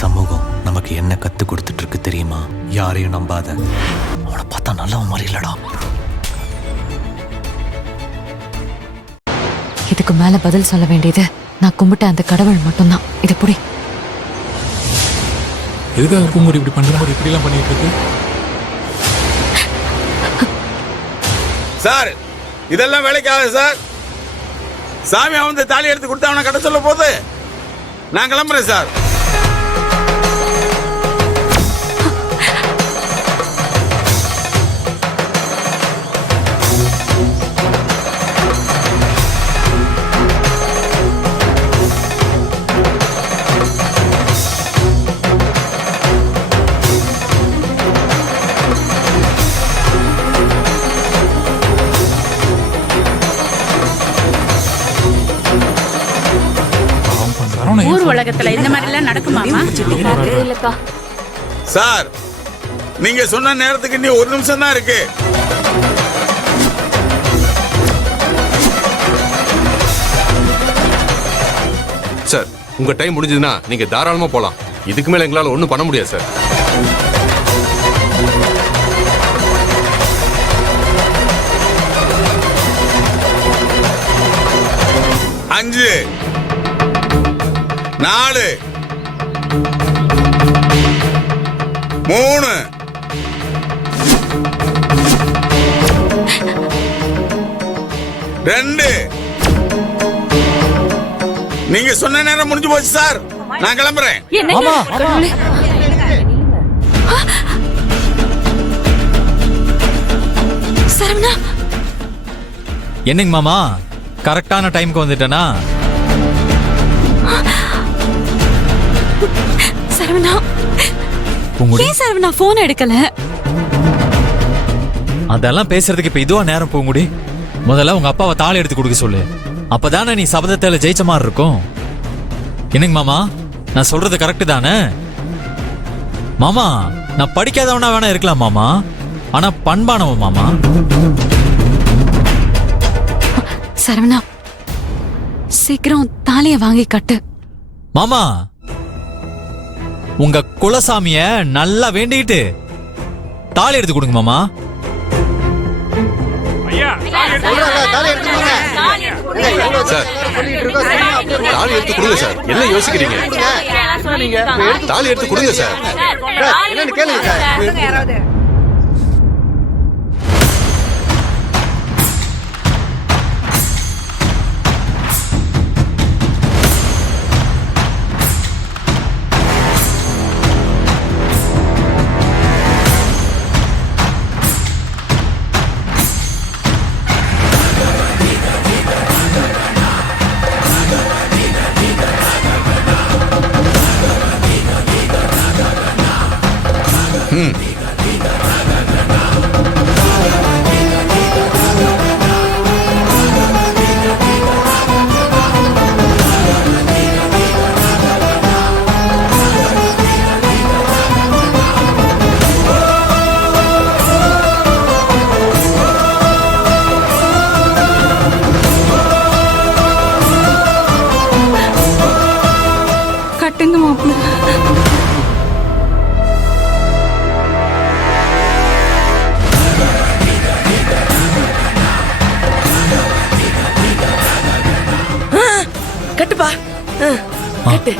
சமூகம் நமக்கு என்ன கத்து கொடுத்துட்டு இருக்கு தெரியுமா? யாரையும் நம்பாத. அவனை பார்த்தா நல்லவன் மாதிரி இல்லடா. இதுக்கு மேல பதில் சொல்ல வேண்டியது நான் கும்பிட்ட அந்த கடவுள் மட்டும்தான். இது புடி. எதுக்காக பூங்குடி இப்படி பண்ற? இப்படி எல்லாம் பண்ணிட்டு இருக்கு சார். இதெல்லாம் வேலைக்காக சார். சாமி வந்து தாலி எடுத்து கொடுத்து அவனை கட்ட சொல்ல போது நான் கிளம்புறேன் சார். ஊர் உலகத்துல இந்த மாதிரி எல்லாம் நடக்குமாமா? சார், நீங்க சொன்ன நேரத்துக்கு இன்னும் 1 நிமிஷம் தான் இருக்கு. சார், உங்க டைம் முடிஞ்சதுன்னா நீங்க தாராளமா போலாம். இதுக்கு மேல எங்களால ஒண்ணும் பண்ண முடியாது சார். அஞ்சு 4 3 2 நீங்க சொன்ன நேரம் முடிஞ்சு போச்சு சார். நான் கிளம்புறேன். சரவணா, என்னங்க மாமா, கரெக்டான டைம்க்கு வந்துட்டேனா? சரவணா, ஏன் சரவணா போன் எடுக்கல? அதெல்லாம் பேசுறதுக்கு இப்ப இதுவா நேரம் பூங்குடி? முதல்ல உங்க அப்பாவை தாலி எடுத்து கொடுக்க சொல்லு. அப்பதானே நீ சபதத்துல ஜெயிச்ச மாதிரி இருக்கும். என்னங்க மாமா, நான் சொல்றது கரெக்ட் தானே? மாமா, நான் படிக்காதவனா வேணா இருக்கலாம் மாமா, ஆனா பண்பானவன் மாமா. சரவணா, சீக்கிரம் தாலிய வாங்கி கட்டு. மாமா, உங்க குலசாமிய நல்லா வேண்டிக்கிட்டு தாலி எடுத்து கொடுங்க மாமா. சார், தாலி எடுத்து கொடுங்க சார். என்ன யோசிக்கிறீங்க? தாலி எடுத்து கொடுங்க சார். கட்டுங்க மாப்பிள்ள. கட்டுப்பா, கட்டு.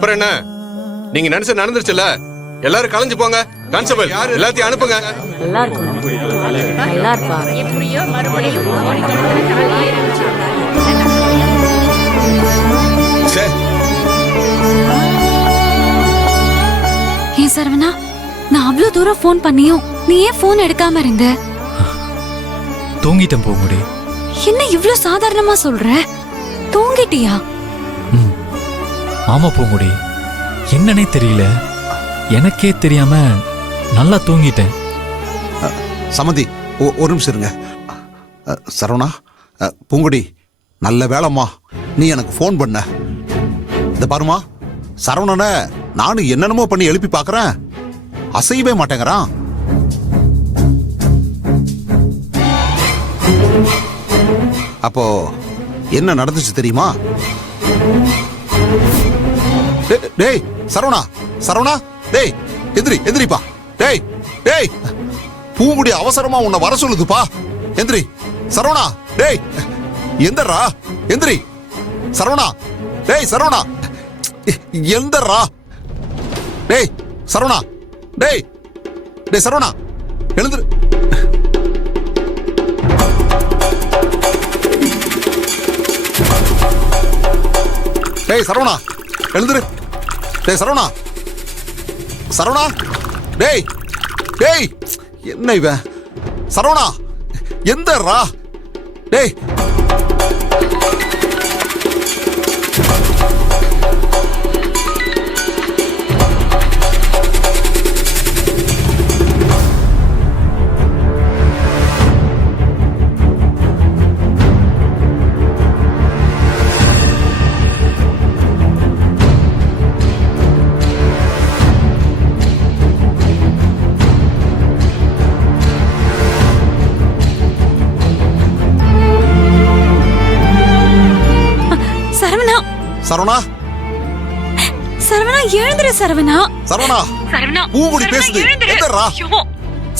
அப்புறம் என்ன, நீங்க நினைச்ச நடந்துருச்சுல்ல. எல்லாரும் கலைஞ்சு போங்க. கான்ஸ்டபிள் எல்லாத்தையும் அனுப்புங்க. நல்லா இருக்கும், நல்லா இருப்பா. எப்படியோ மறுபடியும் தாலியை எடுத்து. ஏன் சரவணா, நான் அவ்வளவு தூரம் ஃபோன் பண்ணியும் நீ ஏன் ஃபோன் எடுக்காம இருந்த? தூங்கிட்டேன் பூங்குடி. என்ன இவ்ளோ சாதாரணமா சொல்ற? தூங்கிட்டியா? ஆமா பூங்குடி, என்னன்னே தெரியல, எனக்கே தெரியாம நல்லா தூங்கிட்டேன். சமந்தி ஒரு நிமிஷம் இருங்க. சரவணா, பூங்குடி, நல்ல வேலைம்மா நீ எனக்கு ஃபோன் பண்ண. இந்த பாருமா, சரவணனை நானும் என்னென்னமோ பண்ணி எழுப்பி பார்க்கறேன், அசையவே மாட்டேங்கிறான். அப்போ என்ன நடந்துச்சு தெரியுமா? டேய் சரவணா, சரவணா, டேய் எந்திரிப்பா. டேய் டேய், பூங்குடி அவசரமா உன்னை வர சொல்லுதுப்பா. எந்திரி சரவணா. டேய் எந்தரா, எந்திரி சரவணா. டேய் சரவணா, எந்தரா. டேய் சரவணா, டேய் டேய் சரவணா, எழுந்துரு. டேய் சரவணா, எழுந்துரு. டேய் சரவணா, சரவணா, டேய் டேய், என்ன இவன்? சரவணா எந்தரா. டேய் சரவணா, சரவணா எழுந்துரு. சரவணா, சரவணா, சரவணா, பூங்குடி பேசுது. எந்தரா.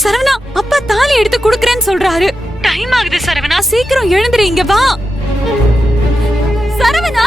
சரவணா, அப்பா தாலி எடுத்து குடுக்கறேன்னு சொல்றாரு. டைம் ஆகுது சரவணா, சீக்கிரம் எழுந்துரு. இங்க வா சரவணா.